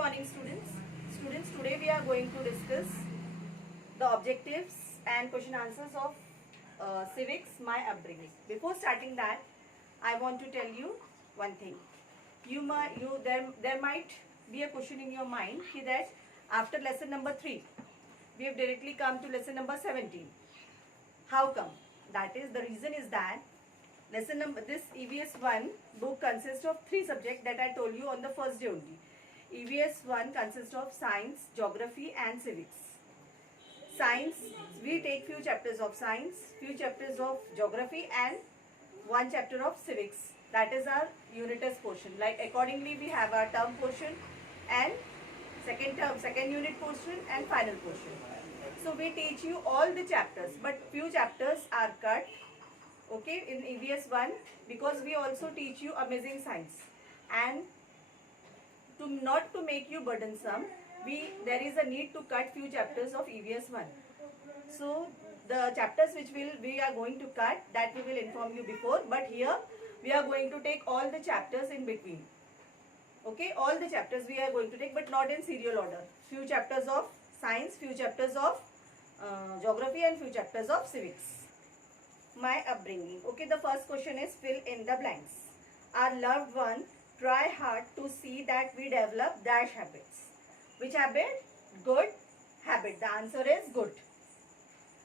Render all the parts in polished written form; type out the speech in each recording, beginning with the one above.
morning, students. Students, today we are going to discuss the objectives and question answers of civics, my upbringing. Before starting that, I want to tell you one thing. There might be a question in your mind that after lesson number 3, we have directly come to lesson number 17. How come? That is, the reason is that this EVS 1 book consists of 3 subjects that I told you on the first day only. EVS 1 consists of science, geography and civics. Science, we take few chapters of science, few chapters of geography and 1 chapter of civics. That is our unit test portion. Like accordingly we have our term portion and second unit portion and final portion. So we teach you all the chapters, but few chapters are cut, okay, in EVS 1, because we also teach you amazing science. And not to make you burdensome, there is a need to cut few chapters of EVS 1. So the chapters which we are going to cut, that we will inform you before, but here we are going to take all the chapters in between. Okay, all the chapters we are going to take, but not in serial order. Few chapters of science, few chapters of geography and few chapters of civics. My upbringing. Okay, the first question is fill in the blanks. Our loved one try hard to see that we develop dash habits. Which habit? Good habit. The answer is good.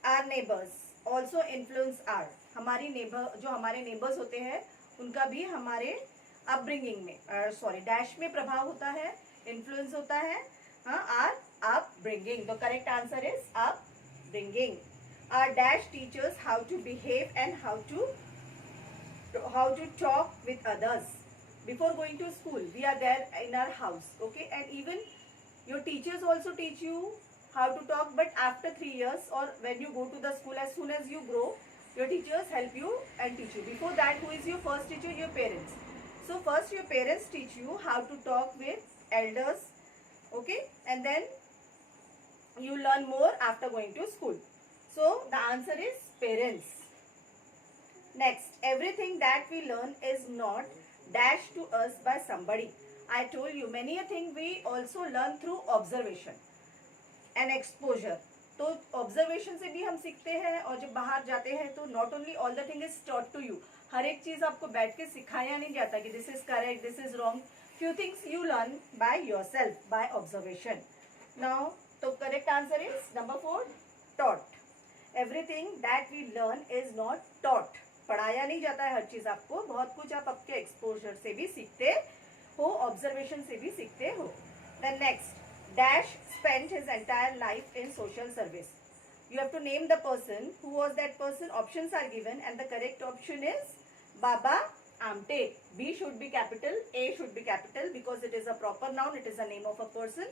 Our neighbors also influence our. हमारी जो हमारे neighbors होते हैं उनका भी हमारे upbringing में dash में प्रभाव होता है, influence होता है. Our upbringing. The correct answer is upbringing. Our dash teaches how to behave and how to talk with others. Before going to school, we are there in our house, okay, and even your teachers also teach you how to talk, but after 3 years or when you go to the school, as soon as you grow, your teachers help you and teach you. Before that, who is your first teacher? Your parents. So first your parents teach you how to talk with elders, okay, and then you learn more after going to school. So the answer is parents. Next, everything that we learn is not dashed to us by somebody. I told you many a thing we also learn through observation and exposure. तो observation से भी हम सीखते हैं और जब बाहर जाते हैं तो not only all the thing is taught to you. हर एक चीज आपको बैठ के सिखाया नहीं जाता कि this is correct, this is wrong. Few things you learn by yourself, by observation. Now, तो correct answer is number 4, taught. Everything that we learn is not taught. पढ़ाया नहीं जाता है हर चीज आपको, बहुत कुछ आप आपके एक्सपोजर से भी सीखते हो, ऑब्जर्वेशन से भी सीखते हो. Then next, dash spent his entire life in social service. You have to name the person. Who was that person? Options are given and the correct option is Baba Amte. B should be capital, A should be capital because it is a proper noun, it is a name of a person.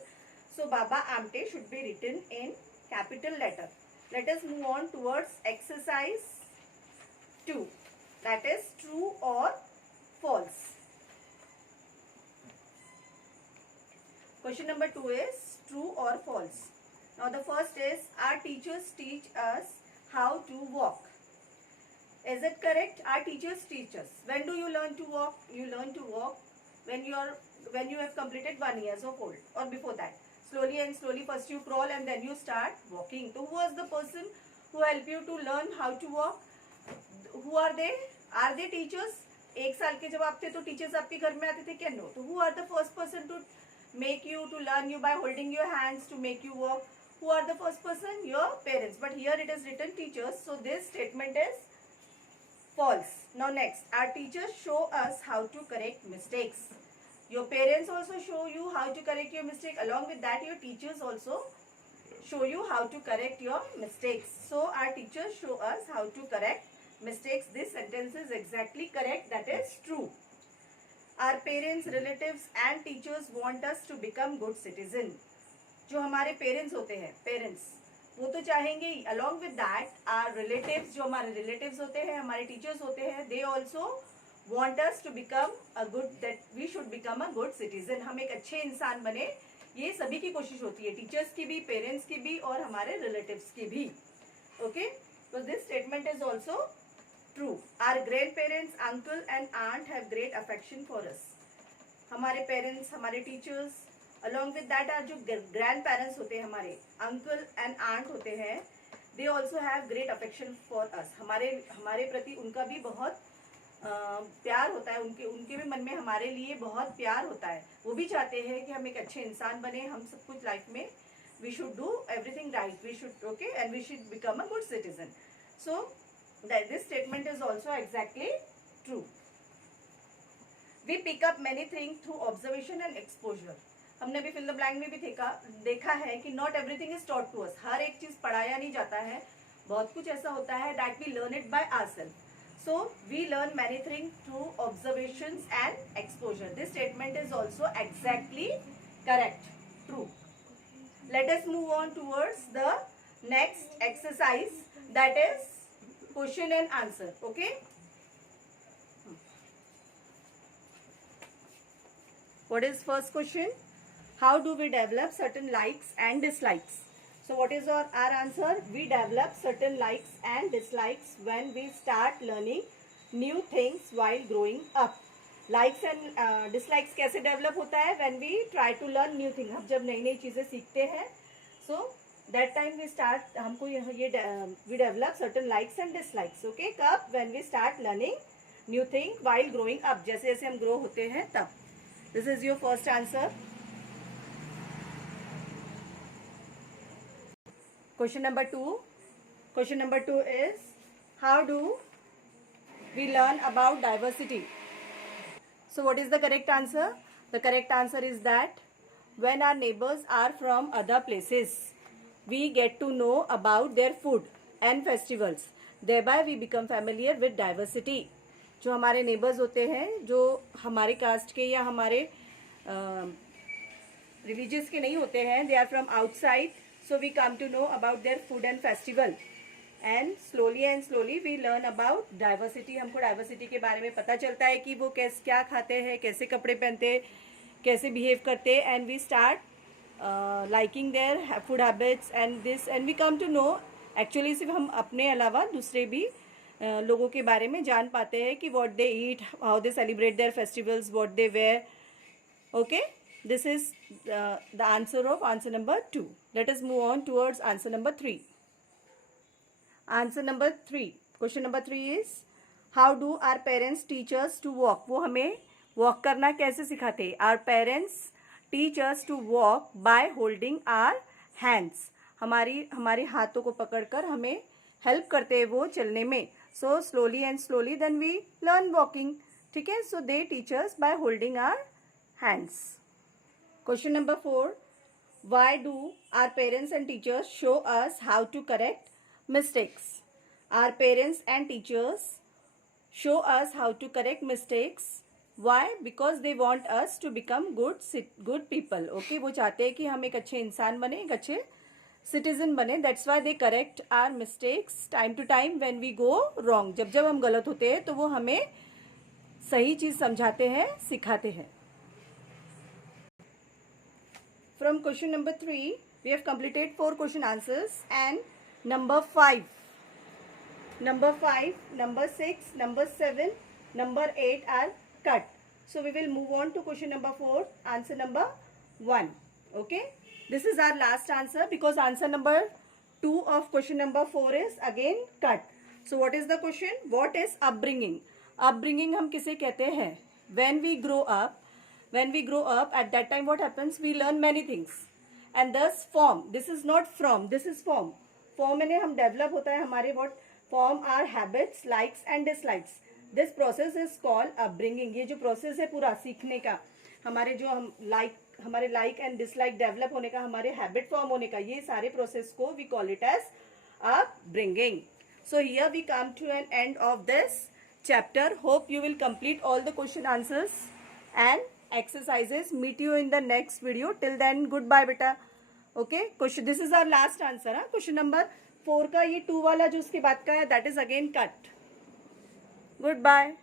So Baba Amte should be written in capital letter. Let us move on towards exercise 2. That is true or false. Question number 2 is true or false. Now the first is our teachers teach us how to walk. Is it correct? Our teachers teach us. When do you learn to walk? You learn to walk when you have completed 1 year of old or before that. Slowly and slowly, first you crawl and then you start walking. So who was the person who helped you to learn how to walk? Who are they? Are they teachers? 1 साल के जब आप थे तो teachers आपके घर में आते थे क्या? No. तो who are the first person to make you, to learn you by holding your hands to make you walk? Who are the first person? Your parents. But here it is written teachers. So this statement is false. Now next, our teachers show us how to correct mistakes. Your parents also show you how to correct your mistake. Along with that, your teachers also show you how to correct your mistakes. So our teachers show us how to correct mistakes. This sentence is exactly correct. That is true. Our parents, relatives and teachers want us to become good citizen. जो हमारे parents होते हैं, parents, वो तो चाहेंगे ही. Along with that, our relatives, जो हमारे relatives होते हैं, हमारे teachers होते हैं, they also want us to become a good, that we should become a good citizen. हम एक अच्छे इंसान बने. ये सभी की कोशिश होती है, टीचर्स की भी, पेरेंट्स की भी और हमारे रिलेटिव्स की भी. Okay, so this statement is also true. Our grandparents, uncle and aunt have great affection for us. हमारे पेरेंट्स, हमारे teachers along with that are जो ग्रैंड पेरेंट्स होते हैं, हमारे अंकल एंड आंट होते हैं, they also have great affection for us. हमारे प्रति उनका भी बहुत प्यार होता है. उनके भी मन में हमारे लिए बहुत प्यार होता है. वो भी चाहते हैं कि हम एक अच्छे इंसान बने, हम सब कुछ लाइफ में we should do everything right, we should okay, and we should become a good citizen. So that this statement is also exactly true. We pick up many things through observation and exposure. हमने भी fill the blank में भी देखा है कि not everything is taught to us. हर एक चीज पढ़ाया नहीं जाता है. बहुत कुछ ऐसा होता है that we learn it by ourselves. So we learn many things through observations and exposure. This statement is also exactly correct, true. Let us move on towards the next exercise, that is question and answer. Okay. What is first question? How do we develop certain likes and dislikes? So what is our answer? We develop certain likes and dislikes when we start learning new things while growing up. Likes and dislikes कैसे develop होता है? When we try to learn new things. हम जब नई नई चीज़ें सीखते हैं, so that time we start, हमको ये we develop certain likes and dislikes. Okay, कब? When we start learning new thing while growing up. जैसे जैसे हम grow होते हैं तब. This is your first answer. Question number 2. Question number 2 is, how do we learn about diversity? So what is the correct answer? The correct answer is that when our neighbors are from other places, we get to know about their food and festivals. Thereby we become familiar with diversity. जो हमारे neighbors होते हैं, जो हमारे caste के या हमारे religious के नहीं होते हैं, they are from outside, so we come to know about their food and festival. And slowly we learn about diversity. हमको diversity के बारे में पता चलता है कि वो क्या खाते हैं, कैसे कपड़े पहनते हैं, कैसे behave करते हैं, and we start liking their food habits and this, and we come to know actually सिर्फ हम अपने अलावा दूसरे भी लोगों के बारे में जान पाते हैं कि what they eat, how they celebrate their festivals, what they wear. Okay, this is the answer of answer number 2. Let us move on towards answer number 3. Answer number 3. Question number 3 is, how do our parents teach us to walk? वो हमें walk करना कैसे सिखाते हैं? Our parents teach us to walk by holding our hands. हमारी हाथों को पकड़कर हमें help करते हैं वो चलने में. So slowly then we learn walking. ठीक है? So they teach us by holding our hands. Question number 4. Why do our parents and teachers show us how to correct mistakes? Our parents and teachers show us how to correct mistakes. Why? Because they want us to become good people. Okay, वो चाहते हैं कि हम एक अच्छे इंसान बने, एक अच्छे citizen बने. That's why they correct our mistakes time to time when we go wrong. जब हम गलत होते हैं तो वो हमें सही चीज़ समझाते हैं, सिखाते हैं. From question number 3, we have completed 4 question answers, and number 5, number 6, number 7, number 8 are cut. So we will move on to question number 4, answer number 1. Okay, this is our last answer because answer number 2 of question number 4 is again cut. So what is the question? What is upbringing? Upbringing हम किसे कहते हैं? When we grow up, at that time what happens? We learn many things, and thus form. This is not from, this is form. Form में हम develop होता है हमारे what? Form our habits, likes and dislikes. This process is called upbringing. ये जो process है पूरा सीखने का, हमारे जो हमारे like and dislike develop होने का, हमारे habit form होने का, ये सारे process को we call it as upbringing. So here we come to an end of this chapter. Hope you will complete all the question answers and exercises. Meet you in the next video. Till then, goodbye beta. Okay, question, this is our last answer. Question number 4 का ये 2 वाला जो उसके बाद का है, that is again cut. Goodbye.